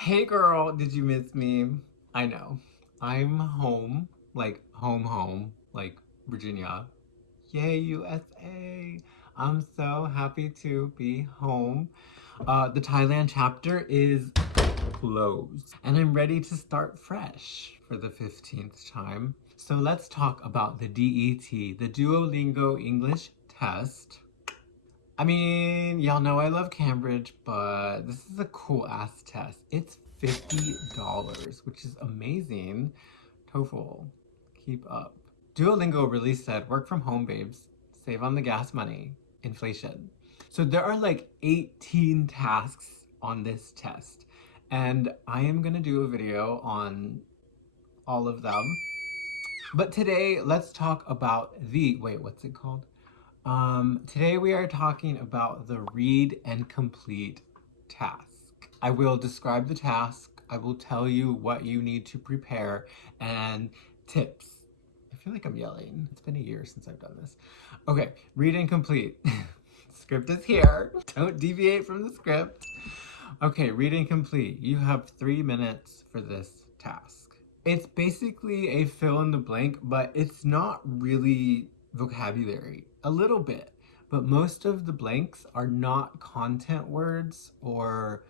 Hey girl, did you miss me? I know. I'm home, like home, like Virginia. Yay, USA! I'm so happy to be home. The Thailand chapter is closed, and I'm ready to start fresh for the 15th time. So let's talk about the DET, the Duolingo English test. I mean, y'all know I love Cambridge, but this is a cool ass test. It's $50, which is amazing. TOEFL, keep up. Duolingo really said, work from home, babes. Save on the gas money. Inflation. So there are like 18 tasks on this test. And I am gonna do a video on all of them. But today, let's talk about wait, what's it called? Today we are talking about the read and complete task. I will describe the task. I will tell you what you need to prepare and tips. I feel like I'm yelling. It's been a year since I've done this. Okay, read and complete. Script is here. Don't deviate from the script. Okay, read and complete. You have 3 minutes for this task. It's basically a fill in the blank, but it's not really vocabulary. A little bit, but most of the blanks are not content words or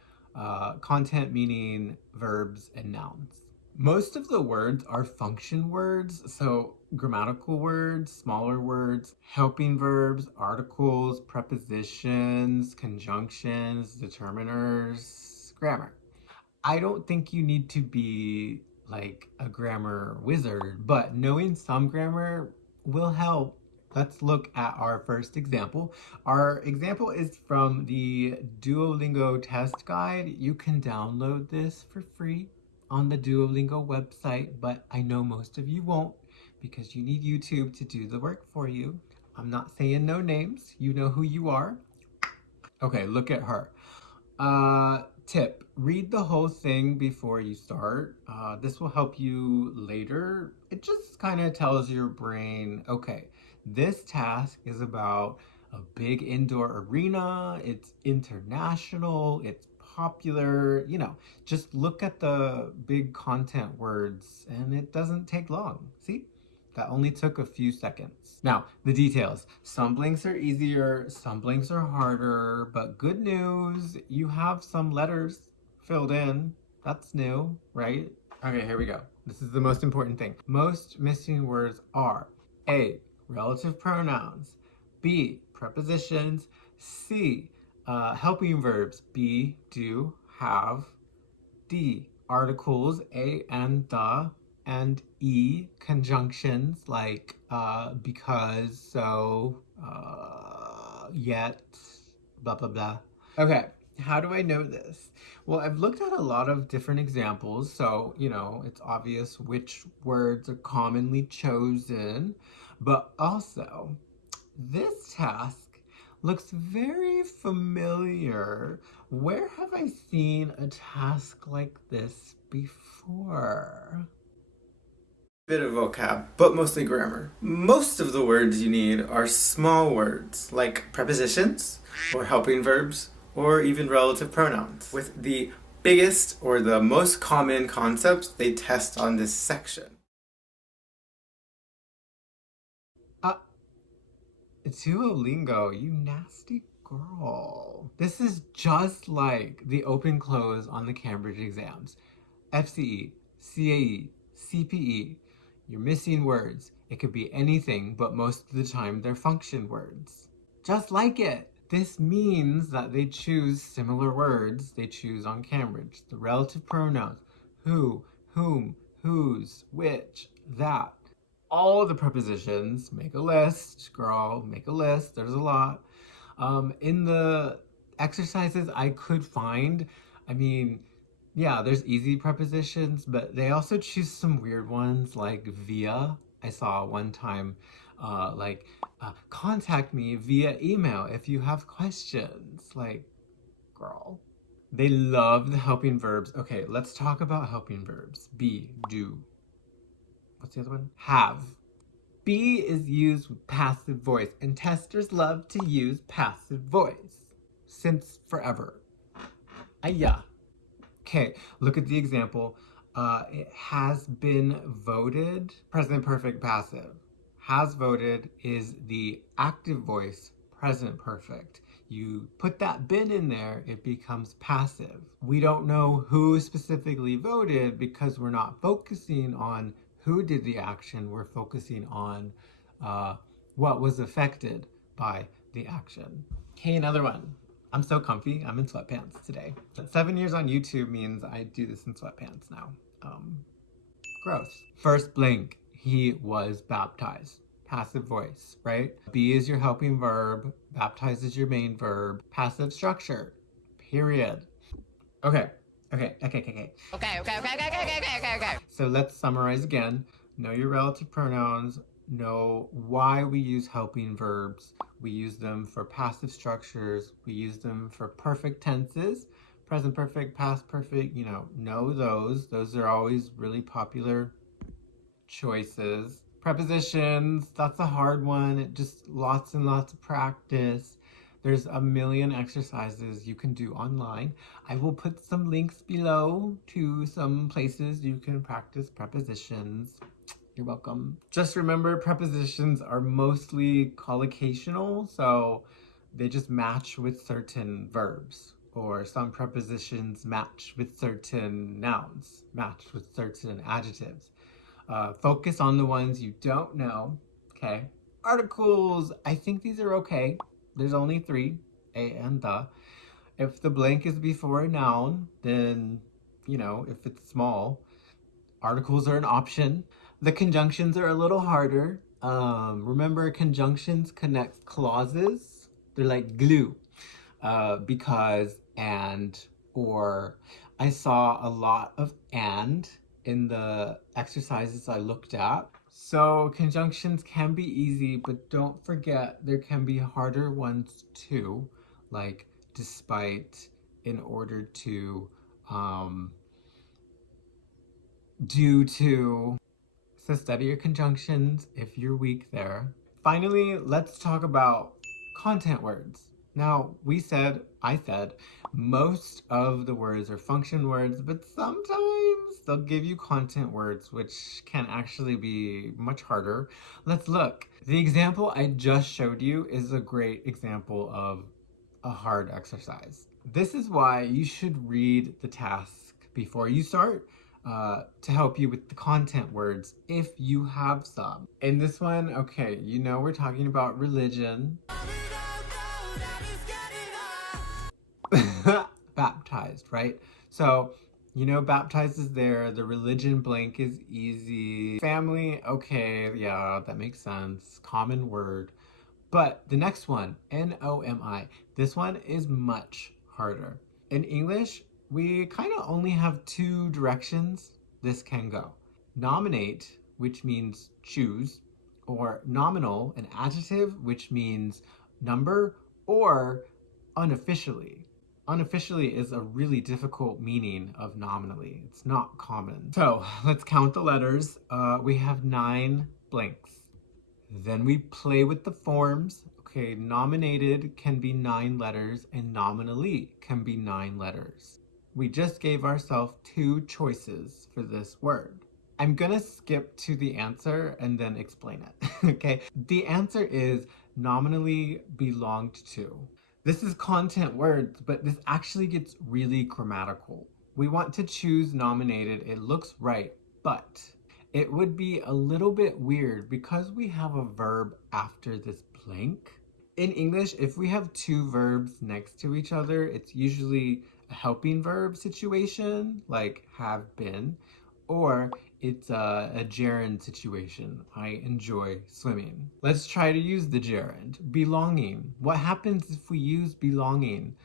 content meaning verbs and nouns. Most of the words are function words, so grammatical words, smaller words, helping verbs, articles, prepositions, conjunctions, determiners, grammar. I don't think you need to be like a grammar wizard, but knowing some grammar will help. Let's look at our first example. Our example is from the Duolingo test guide. You can download this for free on the Duolingo website, but I know most of you won't because you need YouTube to do the work for you. I'm not saying no names. You know who you are. Okay, look at her. Tip, read the whole thing before you start. This will help you later. It just kind of tells your brain, okay, this task is about a big indoor arena. It's international. It's popular. Just look at the big content words and it doesn't take long. See? That only took a few seconds. Now, the details. Some blanks are easier, some blanks are harder, but good news, you have some letters filled in. That's new, right? Okay, here we go. This is the most important thing. Most missing words are A, relative pronouns, B, prepositions, C, helping verbs, be, do, have, D, articles, a and the, and E, conjunctions like because, so, yet, blah, blah, blah. Okay, how do I know this? Well, I've looked at a lot of different examples, so, it's obvious which words are commonly chosen, but also, this task looks very familiar. Where have I seen a task like this before? Bit of vocab, but mostly grammar. Most of the words you need are small words, like prepositions, or helping verbs, or even relative pronouns, with the biggest or the most common concepts they test on this section. Duolingo, you nasty girl. This is just like the open close on the Cambridge exams. FCE, CAE, CPE. You're missing words. It could be anything, but most of the time they're function words. Just like it. This means that they choose similar words they choose on Cambridge. The relative pronouns, who, whom, whose, which, that. All the prepositions, make a list, girl, make a list, there's a lot. In the exercises I could find, yeah, there's easy prepositions, but they also choose some weird ones like via. I saw one time, contact me via email if you have questions. Like, girl. They love the helping verbs. Okay, let's talk about helping verbs. Be, do. What's the other one? Have. Be is used with passive voice, and testers love to use passive voice. Since forever. Aya. Okay, look at the example. It has been voted. Present perfect passive. Has voted is the active voice, present perfect. You put that been in there, it becomes passive. We don't know who specifically voted because we're not focusing on who did the action. We're focusing on what was affected by the action. Okay, another one. I'm so comfy. I'm in sweatpants today. 7 years on YouTube means I do this in sweatpants now. Gross. First blank. He was baptized. Passive voice, right? Be is your helping verb. Baptize is your main verb. Passive structure. Period. Okay. Okay. So let's summarize again. Know your relative pronouns. Know why we use helping verbs. We use them for passive structures. We use them for perfect tenses. Present perfect, past perfect, know those. Those are always really popular choices. Prepositions, that's a hard one. It just lots and lots of practice. There's a million exercises you can do online. I will put some links below to some places you can practice prepositions. You're welcome. Just remember, prepositions are mostly collocational, so they just match with certain verbs, or some prepositions match with certain nouns, match with certain adjectives. Focus on the ones you don't know, okay? Articles, I think these are okay. There's only 3, a and the. If the blank is before a noun, then, if it's small, articles are an option. The conjunctions are a little harder. Remember, conjunctions connect clauses. They're like glue. Because, and, or. I saw a lot of and in the exercises I looked at. So conjunctions can be easy, but don't forget there can be harder ones too, like despite, in order to, due to. So study your conjunctions if you're weak there. Finally, let's talk about content words. Now, I said, most of the words are function words, but sometimes they'll give you content words, which can actually be much harder. Let's look. The example I just showed you is a great example of a hard exercise. This is why you should read the task before you start, to help you with the content words if you have some. In this one, okay, we're talking about religion. Baptized, right? So, baptized is there. The religion blank is easy. Family, okay, yeah, that makes sense. Common word. But the next one, N-O-M-I, this one is much harder. In English, we kind of only have 2 directions this can go. Nominate, which means choose, or nominal, an adjective, which means number, or unofficially. Unofficially is a really difficult meaning of nominally. It's not common. So let's count the letters. We have 9 blanks. Then we play with the forms. Okay, nominated can be 9 letters and nominally can be 9 letters. We just gave ourselves 2 choices for this word. I'm gonna skip to the answer and then explain it, okay? The answer is nominally belonged to. This is content words, but this actually gets really grammatical. We want to choose nominated. It looks right, but it would be a little bit weird because we have a verb after this blank. In English, if we have 2 verbs next to each other, it's usually a helping verb situation, like have been, or it's a gerund situation. I enjoy swimming. Let's try to use the gerund. Belonging. What happens if we use belonging?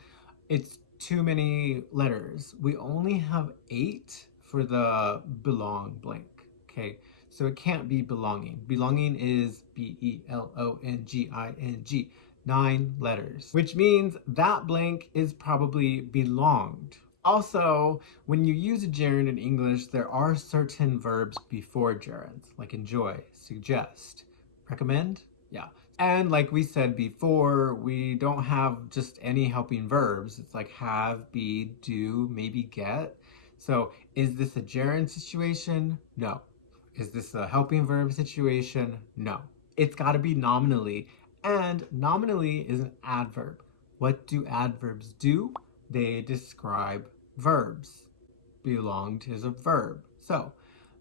It's too many letters. We only have 8 for the belong blank. Okay, so it can't be belonging. Belonging is B-E-L-O-N-G-I-N-G. 9 letters, which means that blank is probably belonged. Also, when you use a gerund in English, there are certain verbs before gerunds, like enjoy, suggest, recommend. Yeah, And like we said before, we don't have just any helping verbs. It's like have, be, do, maybe get. So is this a gerund situation? No. Is this a helping verb situation? No. It's got to be nominally. And nominally is an adverb. What do adverbs do? They describe verbs. Belonged is a verb. So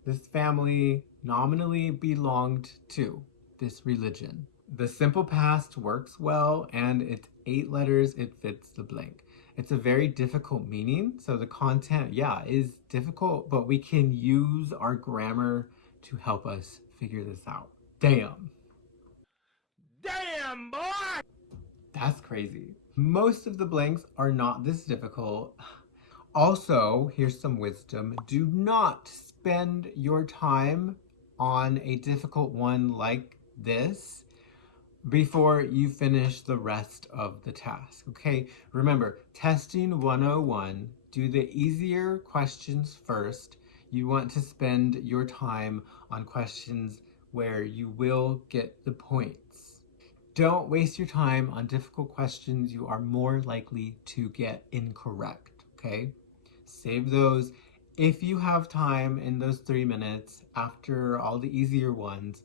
this family nominally belonged to this religion. The simple past works well, and it's 8 letters, it fits the blank. It's a very difficult meaning, so the content, yeah, is difficult, but we can use our grammar to help us figure this out. Damn. Damn, boy! That's crazy. Most of the blanks are not this difficult. Also, here's some wisdom. Do not spend your time on a difficult one like this before you finish the rest of the task, okay? Remember, testing 101, do the easier questions first. You want to spend your time on questions where you will get the points. Don't waste your time on difficult questions you are more likely to get incorrect, okay? Save those. If you have time in those 3 minutes after all the easier ones,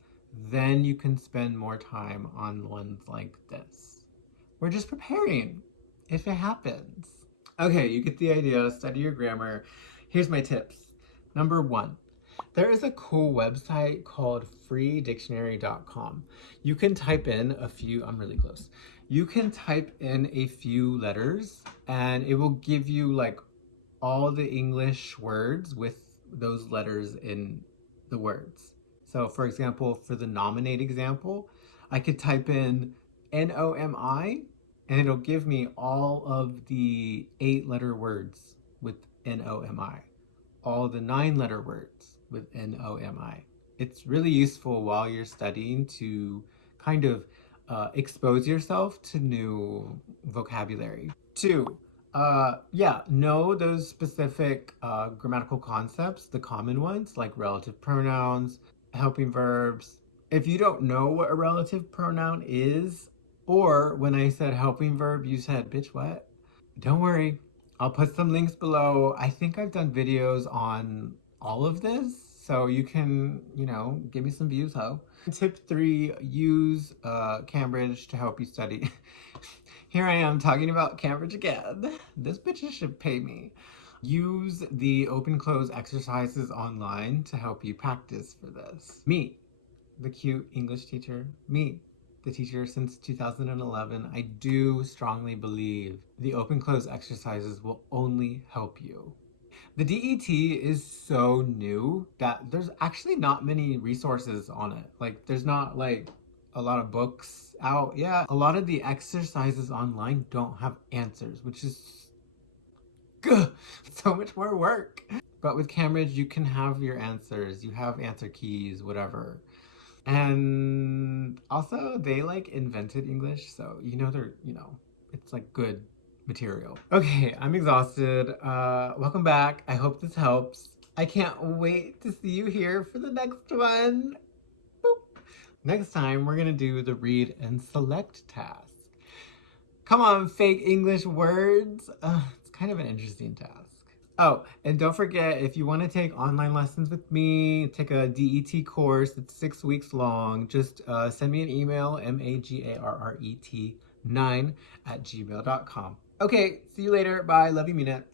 then you can spend more time on ones like this. We're just preparing if it happens. Okay, you get the idea. Study your grammar. Here's my tips. Number 1, there is a cool website called freedictionary.com. You can type in a few, I'm really close. You can type in a few letters and it will give you like all the English words with those letters in the words. So for example, for the nominate example, I could type in N-O-M-I and it'll give me all of the 8-letter words with N-O-M-I, all the 9-letter words with N-O-M-I. It's really useful while you're studying to kind of expose yourself to new vocabulary. 2, know those specific grammatical concepts, the common ones like relative pronouns, helping verbs. If you don't know what a relative pronoun is, or when I said helping verb, you said, bitch, what? Don't worry. I'll put some links below. I think I've done videos on all of this, so you can, give me some views, ho. Tip 3, use Cambridge to help you study. Here I am talking about Cambridge again. This bitch should pay me. Use the open close exercises online to help you practice for this. Me, the cute English teacher, me, the teacher since 2011, I do strongly believe the open close exercises will only help you. The DET is so new that there's actually not many resources on it. Like there's not like a lot of books out. Yeah, a lot of the exercises online don't have answers, which is so much more work. But with Cambridge, you can have your answers. You have answer keys, whatever. And also, they like invented English, so they're, it's like good material. Okay, I'm exhausted. Welcome back. I hope this helps. I can't wait to see you here for the next one. Boop. Next time, we're gonna do the read and select task. Come on, fake English words. It's kind of an interesting task. Oh, and don't forget, if you want to take online lessons with me, take a DET course, it's 6 weeks long, just send me an email, magarret9@gmail.com. Okay, see you later. Bye. Love you, mean it.